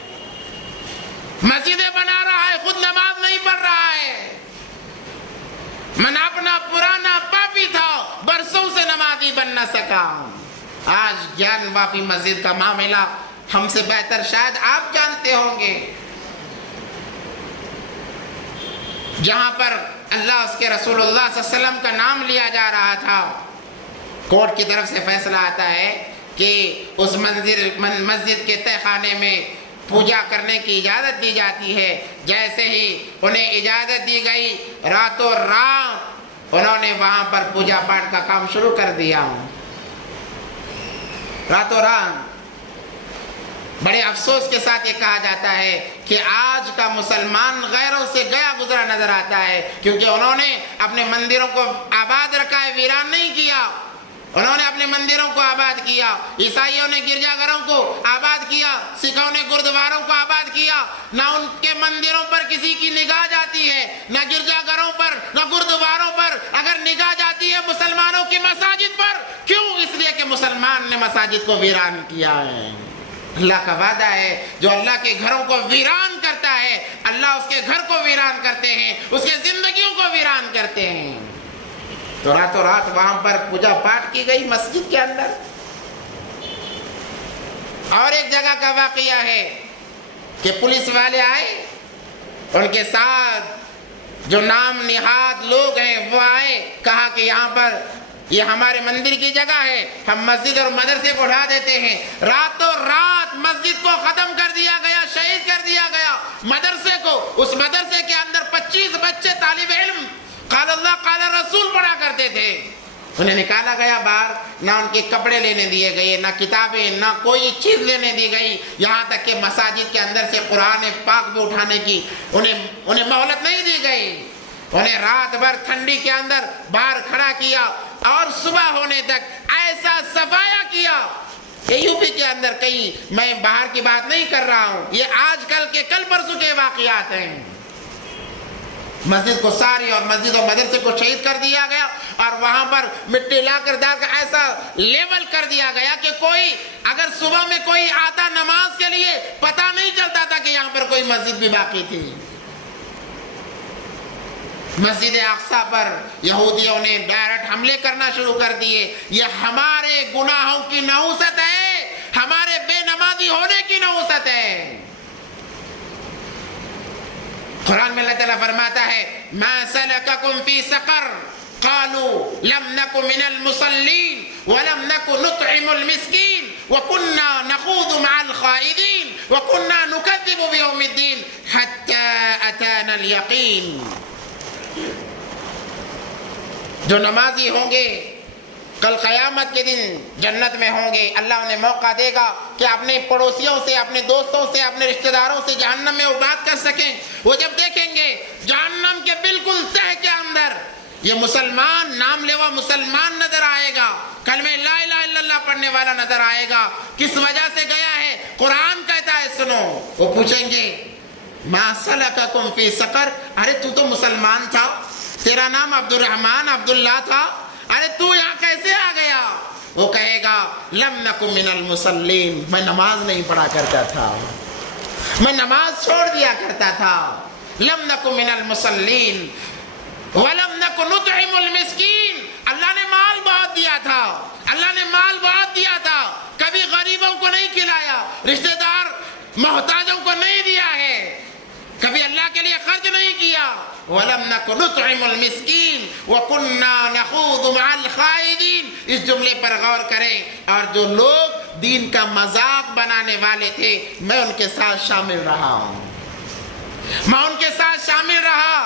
مسجدیں بنا رہا ہے خود نماز نہیں پڑھ رہا ہے۔ من اپنا پرانا پاپی تھا، برسوں سے نمازی بن نہ سکا۔ آج گیان واپی مسجد کا معاملہ ہم سے بہتر شاید آپ جانتے ہوں گے، جہاں پر اللہ اس کے رسول اللہ صلی اللہ علیہ وسلم کا نام لیا جا رہا تھا، کورٹ کی طرف سے فیصلہ آتا ہے کہ اس مسجد کے تہ خانے میں پوجا کرنے کی اجازت دی جاتی ہے، جیسے ہی انہیں اجازت دی گئی راتوں رات انہوں نے وہاں پر پوجا پاٹ کا کام شروع کر دیا، راتوں رات۔ بڑے افسوس کے ساتھ یہ کہا جاتا ہے کہ آج کا مسلمان غیروں سے گیا گزرا نظر آتا ہے، کیونکہ انہوں نے اپنے مندروں کو آباد رکھا ہے، ویران نہیں کیا۔ انہوں نے اپنے مندروں کو آباد کیا، عیسائیوں نے گرجا گھروں کو آباد کیا، سکھوں نے گردواروں کو آباد کیا۔ نہ ان کے مندروں پر کسی کی نگاہ جاتی ہے، نہ گرجا گھروں پر، نہ گردواروں پر۔ اگر نگاہ جاتی ہے مسلمانوں کی مساجد پر، کیوں؟ اس لیے کہ مسلمان نے مساجد کو ویران کیا ہے۔ اللہ کا وعدہ ہے جو اللہ کے گھروں کو ویران کرتا ہے، اللہ اس کے گھر کو ویران کرتے ہیں، اس کے زندگیوں کو ویران کرتے ہیں۔ تو راتوں رات وہاں پر پوجا پاٹ کی گئی مسجد کے اندر۔ اور ایک جگہ کا واقعہ ہے کہ پولیس والے آئے، ان کے ساتھ جو نام نہاد لوگ ہیں وہ آئے، کہا کہ یہاں پر یہ ہمارے مندر کی جگہ ہے، ہم مسجد اور مدرسے کو اڑا دیتے ہیں۔ راتوں رات مسجد کو ختم کر دیا گیا، شہید کر دیا گیا۔ مدرسے کو، اس مدرسے کے اندر 25 بچے طالب علم قال اللہ قال رسول پڑھا کرتے تھے، انہیں نکالا گیا باہر، نہ ان کے کپڑے لینے دیے گئے، نہ کتابیں، نہ کوئی چیز لینے دی گئی، یہاں تک کہ مساجد کے اندر سے قرآن پاک بھی اٹھانے کی انہیں مہلت نہیں دی گئی۔ انہیں رات بھر ٹھنڈی کے اندر باہر کھڑا کیا اور صبح ہونے تک ایسا صفایا کیا۔ یہ یو پی کے اندر کہیں، میں باہر کی بات نہیں کر رہا ہوں، یہ آج کل کے کل پرسوں کے واقعات ہیں۔ مسجد کو ساری اور مسجد و مدرسے کو شہید کر دیا گیا، اور وہاں پر مٹی لا کر ڈال کر ایسا لیول کر دیا گیا کہ کوئی اگر صبح میں کوئی آتا نماز کے لیے پتہ نہیں چلتا تھا کہ یہاں پر کوئی مسجد بھی باقی تھی۔ مسجد اقصیٰ پر یہودیوں نے ڈائریکٹ حملے کرنا شروع کر دیے۔ یہ ہمارے گناہوں کی نحوست ہے، ہمارے بے نمازی ہونے کی نحوست ہے۔ قرآن میں اللہ تعالیٰ فرماتا ہے ما سلککم فی سقر قالوا لم نک من المصلین ولم نک نطعم المسکین وکنا نخوض مع الخائضین وکنا نکذب بیوم الدین حتی اتانا الیقین۔ جو نمازی ہوں گے کل قیامت کے دن جنت میں ہوں گے، اللہ انہیں موقع دے گا کہ اپنے پڑوسیوں سے، اپنے دوستوں سے، اپنے رشتہ داروں سے جہنم میں وہ بات کر سکیں۔ وہ جب دیکھیں گے جہنم کے بالکل تہ کے اندر یہ مسلمان، نام لیوا مسلمان نظر آئے گا، کلمہ لا الہ الا اللہ پڑھنے والا نظر آئے گا، کس وجہ سے گیا ہے؟ قرآن کہتا ہے سنو۔ وہ پوچھیں گے ما سلککم فی سقر، ارے تو مسلمان تھا، تیرا نام عبد الرحمن عبداللہ تھا، ارے تو یہاں کیسے آ گیا؟ وہ کہے گا لم نک من المصلین، میں نماز نہیں پڑھا کرتا تھا، میں نماز چھوڑ دیا کرتا تھا۔ لم نک من المصلین ولم نک نطعم المسکین، اللہ نے مال بہت دیا تھا، اللہ نے مال بہت دیا تھا، کبھی غریبوں کو نہیں کھلایا، رشتہ دار محتاجوں کو نہیں دیا ہے، کبھی اللہ کے لیے خرچ نہیں کیا۔ وَلَمْ نَكُ نُطْعِمُ الْمِسْكِينَ وَكُنَّا نَخُوضُ مَعَ الْخَائِضِينَ۔ اس جملے پر غور کریں، اور جو لوگ دین کا مذاق بنانے والے تھے میں ان کے ساتھ شامل رہا ہوں، میں ان کے ساتھ شامل رہا۔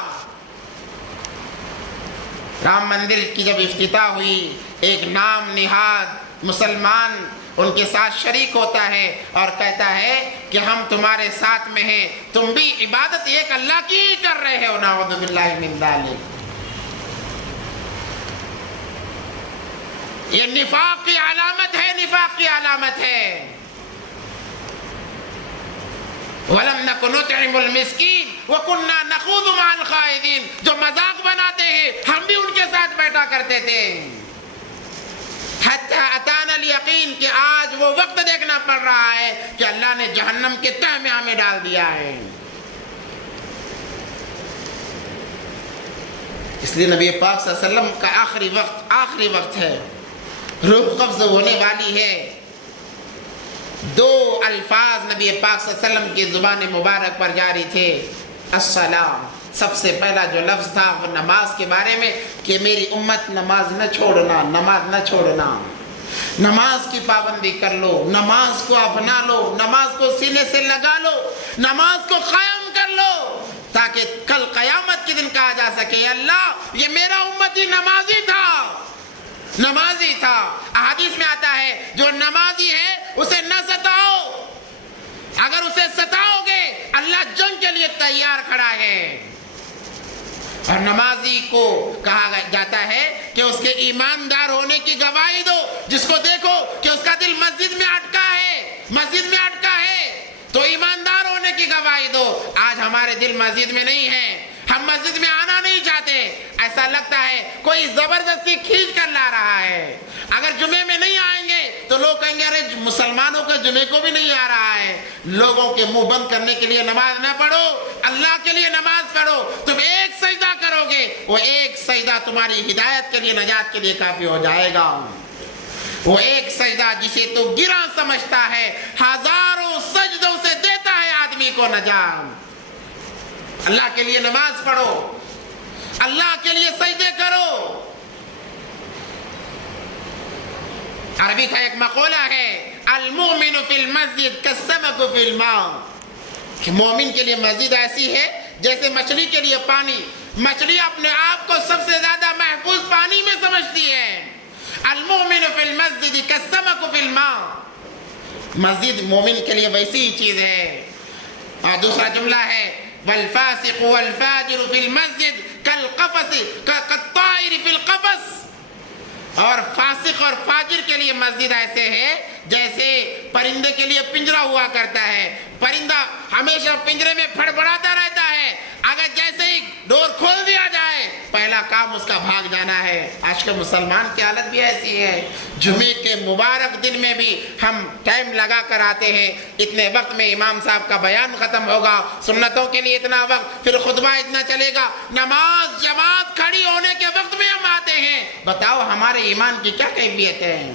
رام مندر کی جب افتتاح ہوئی، ایک نام نہاد مسلمان ان کے ساتھ شریک ہوتا ہے اور کہتا ہے کہ ہم تمہارے ساتھ میں ہیں، تم بھی عبادت ایک اللہ کی ہی کر رہے ہو، نعوذ باللہ من ذالک۔ یہ نفاق کی علامت ہے، نفاق کی علامت ہے۔ وَلَمْ نَكُ نُطْعِمُ الْمِسْكِينَ وَكُنَّا نَخُوضُ مَعَ الْخَائِضِينَ، جو مذاق بناتے ہیں ہم بھی ان کے ساتھ بیٹھا کرتے تھے۔ حتی اتانا الیقین، کہ آج وہ وقت دیکھنا پڑ رہا ہے کہ اللہ نے جہنم کے تہ میں ہمیں ڈال دیا ہے۔ اس لیے نبی پاک صلی اللہ علیہ وسلم کا آخری وقت ہے، روح قبض ہونے والی ہے۔ دو الفاظ نبی پاک صلی اللہ علیہ وسلم کی زبان مبارک پر جاری تھے، السلام، سب سے پہلا جو لفظ تھا وہ نماز کے بارے میں کہ میری امت نماز نہ چھوڑنا، نماز نہ چھوڑنا۔ نماز کی پابندی کر لو، نماز کو اپنا لو، نماز کو سینے سے لگا لو، نماز کو قائم کر لو، تاکہ کل قیامت کے دن کہا جا سکے اللہ یہ میرا امتی نمازی تھا، نمازی تھا۔ احادیث میں آتا ہے جو نمازی ہے اسے نہ ستاؤ، اگر اسے ستاؤ گے اللہ جنگ کے لیے تیار کھڑا ہے۔ اور نمازی کو کہا جاتا ہے کہ اس کے ایماندار ہونے کی گواہی دو، جس کو دیکھو کہ اس کا دل مسجد میں اٹکا ہے، مسجد میں اٹکا ہے تو ایماندار ہونے کی گواہی دو۔ آج ہمارے دل مسجد میں نہیں ہے، ہم مسجد میں آنا نہیں چاہتے، ایسا لگتا ہے کوئی زبردستی کھینچ کر لا رہا ہے۔ اگر جمعے میں نہیں آئیں گے تو لوگ کہیں گے ارے مسلمانوں کا جمعے کو بھی نہیں آ رہا ہے۔ لوگوں کے منہ بند کرنے کے لیے نماز نہ پڑھو، اللہ کے لیے نماز پڑھو۔ تم ایک سجدہ کرو گے، وہ ایک سجدہ تمہاری ہدایت کے لیے، نجات کے لیے کافی ہو جائے گا۔ وہ ایک سجدہ جسے تو گراں سمجھتا ہے ہزاروں سجدوں سے دیتا ہے آدمی کو نجات۔ اللہ کے لیے نماز پڑھو، اللہ کے لیے سجدے کرو۔ عربی کا ایک مقولہ ہے المؤمن فی المسجد کالسمک فی الماء، کہ مومن کے لیے مسجد ایسی ہے جیسے مچھلی کے لیے پانی۔ مچھلی اپنے آپ کو سب سے زیادہ محفوظ پانی میں سمجھتی ہے۔ المؤمن فی المسجد کالسمک فی الماء، مسجد مومن کے لیے ویسی ہی چیز ہے۔ اور دوسرا جملہ ہے والفاسق والفاجر فی المسجد کالقفص کالطائر فی القفص، اور فاسق اور فاجر کے لیے مسجد ایسے ہے جیسے پرندے کے لیے پنجرا ہوا کرتا ہے۔ پرندہ ہمیشہ پنجرے میں پھڑپڑاتا رہتا ہے، اگر جیسے ہی ڈور کھول دیا جائے پہلا کام اس کا بھاگ جانا ہے۔ آج کے مسلمان کی حالت بھی ایسی ہے، جمعے کے مبارک دن میں بھی ہم ٹائم لگا کر آتے ہیں، اتنے وقت میں امام صاحب کا بیان ختم ہوگا، سنتوں کے لیے اتنا وقت، پھر خطبہ اتنا چلے گا، نماز جماعت کھڑی ہونے کے وقت میں ہم آتے ہیں۔ بتاؤ ہمارے ایمان کی کیا کیفیت ہے؟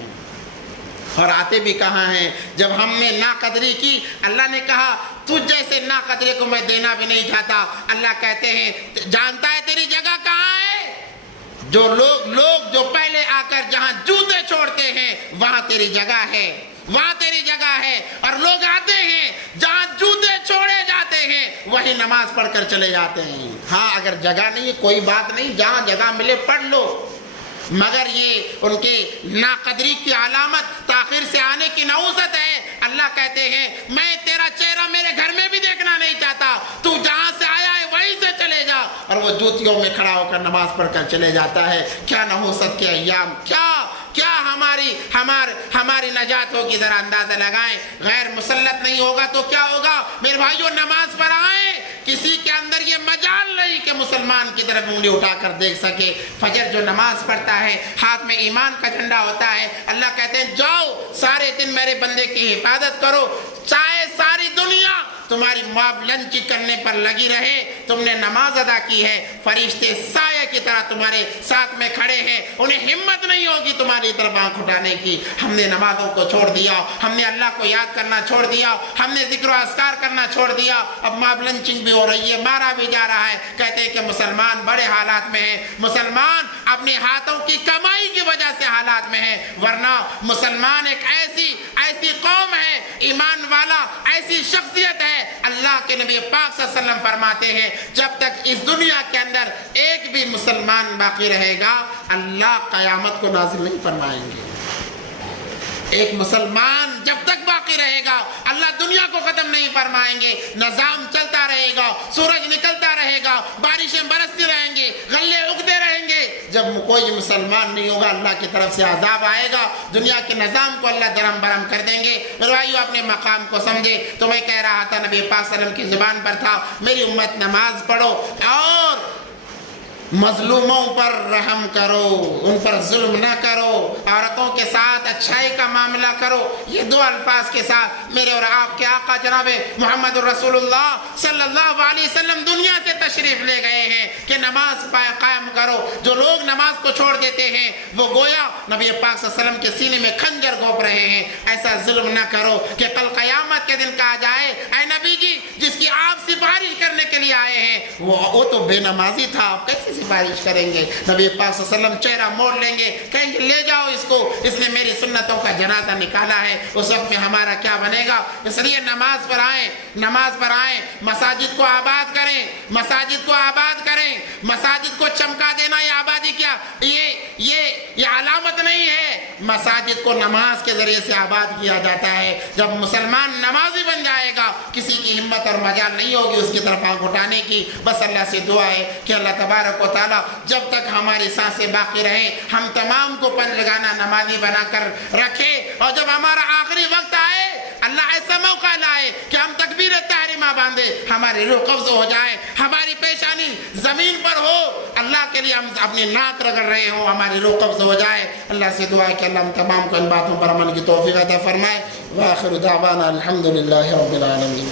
اور آتے بھی کہاں ہیں؟ جب ہم نے ناقدری کی، اللہ نے کہا تجھ جیسے ناقدری کو میں دینا بھی نہیں چاہتا۔ اللہ کہتے ہیں جانتا ہے تیری جگہ کہاں ہے؟ جو لوگ جو پہلے آ کر جہاں جوتے چھوڑتے ہیں وہاں تیری جگہ ہے، وہاں تیری جگہ ہے۔ اور لوگ آتے ہیں جہاں جوتے چھوڑے جاتے ہیں وہی نماز پڑھ کر چلے جاتے ہیں۔ ہاں اگر جگہ نہیں ہے کوئی بات نہیں، جہاں جگہ ملے پڑھ لو، مگر یہ ان کے ناقدری کی علامت تاخیر سے آنے کی نحوست ہے۔ اللہ کہتے ہیں میں تیرا چہرہ میرے گھر میں بھی دیکھنا نہیں چاہتا، تو جہاں سے آیا ہے وہیں سے چلے جا۔ اور وہ جوتیوں میں کھڑا ہو کر نماز پڑھ کر چلے جاتا ہے۔ کیا نحوست کے ایام، کیا ہماری نجات ہوگی، ذرا اندازہ لگائیں۔ غیر مسلط نہیں ہوگا تو کیا ہوگا؟ میرے بھائیوں نماز پر آئیں، کسی کے اندر یہ مجال نہیں کہ مسلمان کی طرف انگلی اٹھا کر دیکھ سکے۔ فجر جو نماز پڑھتا ہے ہاتھ میں ایمان کا جھنڈا ہوتا ہے، اللہ کہتے ہیں جاؤ سارے دن میرے بندے کی حفاظت کرو، چاہے ساری دنیا تمہاری معاملنچی کرنے پر لگی رہے، تم نے نماز ادا کی ہے، فرشتے سایہ کی طرح تمہارے ساتھ میں کھڑے ہیں، انہیں ہمت نہیں ہوگی تمہاری طرف آنکھ اٹھانے کی۔ ہم نے نمازوں کو چھوڑ دیا، ہم نے اللہ کو یاد کرنا چھوڑ دیا، ہم نے ذکر و اذکار کرنا چھوڑ دیا، اب معاملنچنگ بھی ہو رہی ہے، مارا بھی جا رہا ہے۔ کہتے ہیں کہ مسلمان بڑے حالات میں ہیں، مسلمان اپنے ہاتھوں کی کمائی کی وجہ سے حالات میں ہے، ورنہ مسلمان ایک ایسی قوم ہے، ایمان والا ایسی شخصیت ہے۔ اللہ کے نبی پاک صلی اللہ علیہ وسلم فرماتے ہیں جب تک اس دنیا کے اندر ایک بھی مسلمان باقی رہے گا اللہ قیامت کو نازل نہیں فرمائیں گے۔ ایک مسلمان جب تک باقی رہے گا اللہ دنیا کو ختم نہیں فرمائیں گے، نظام چلتا رہے گا، سورج نکلتا رہے گا، بارشیں برستی رہیں گے، غلے اگتے رہیں گے۔ جب کوئی مسلمان نہیں ہوگا اللہ کی طرف سے عذاب آئے گا، دنیا کے نظام کو اللہ درم برم کر دیں گے۔ میرے بھائیو اپنے مقام کو سمجھے۔ تو میں کہہ رہا تھا نبی پاک صلی اللہ علیہ وسلم کی زبان پر تھا میری امت نماز پڑھو اور مظلوموں پر رحم کرو، ان پر ظلم نہ کرو، عورتوں کے ساتھ اچھائی کا معاملہ کرو۔ یہ دو الفاظ کے ساتھ میرے اور آپ کے آقا جناب محمد رسول اللہ صلی اللہ علیہ وسلم دنیا سے تشریف لے گئے ہیں کہ نماز قائم کرو۔ جو لوگ نماز کو چھوڑ دیتے ہیں وہ گویا نبی پاک صلی اللہ علیہ وسلم کے سینے میں خنجر گھونپ رہے ہیں۔ ایسا ظلم نہ کرو کہ کل قیامت کے دن کہا جائے اے نبی جی جس جس کی آپ سفارش کرنے کے لیے آئے ہیں وہ تو بے نمازی تھا، آپ کیسے سفارش کریں گے؟ نبی پاک صلی اللہ علیہ وسلم چہرہ موڑ لیں گے، کہیں گے لے جاؤ اس کو، اس نے میری سنتوں کا جنازہ نکالا ہے، اس وقت میں ہمارا کیا بنے گا؟ اس لیے نماز پر آئیں، مساجد کو آباد کریں، مساجد کو آباد کریں۔ مساجد کو چمکا دینا یہ آبادی کیا، یہ علامت نہیں ہے۔ مساجد کو نماز کے ذریعے سے آباد کیا جاتا ہے۔ جب مسلمان نمازی بن جائے گا کسی کی ہمت اور مجال نہیں ہوگی اس کی طرف آنکھ اٹھانے کی۔ بس اللہ سے دعا ہے کہ اللہ تبارک و تعالیٰ جب تک ہماری سانسیں باقی رہیں ہم تمام کو پنجگانہ نمازی بنا کر رکھے، اور جب ہمارا آخری وقت آئے اللہ ایسا موقع لائے کہ ہم تکبیر تحریمہ باندھے، ہماری روح قبض ہو جائے، ہماری پیشانی زمین پر ہو، اللہ کے لیے ہم اپنی ناک رگڑ رہے ہوں، ہماری روح قبض ہو جائے۔ اللہ سے دعا ہے کہ اللہ ہم تمام کو ان باتوں پر عمل کی توفیق عطا فرمائے۔ وآخر دعوانا الحمدللہ رب العالمین۔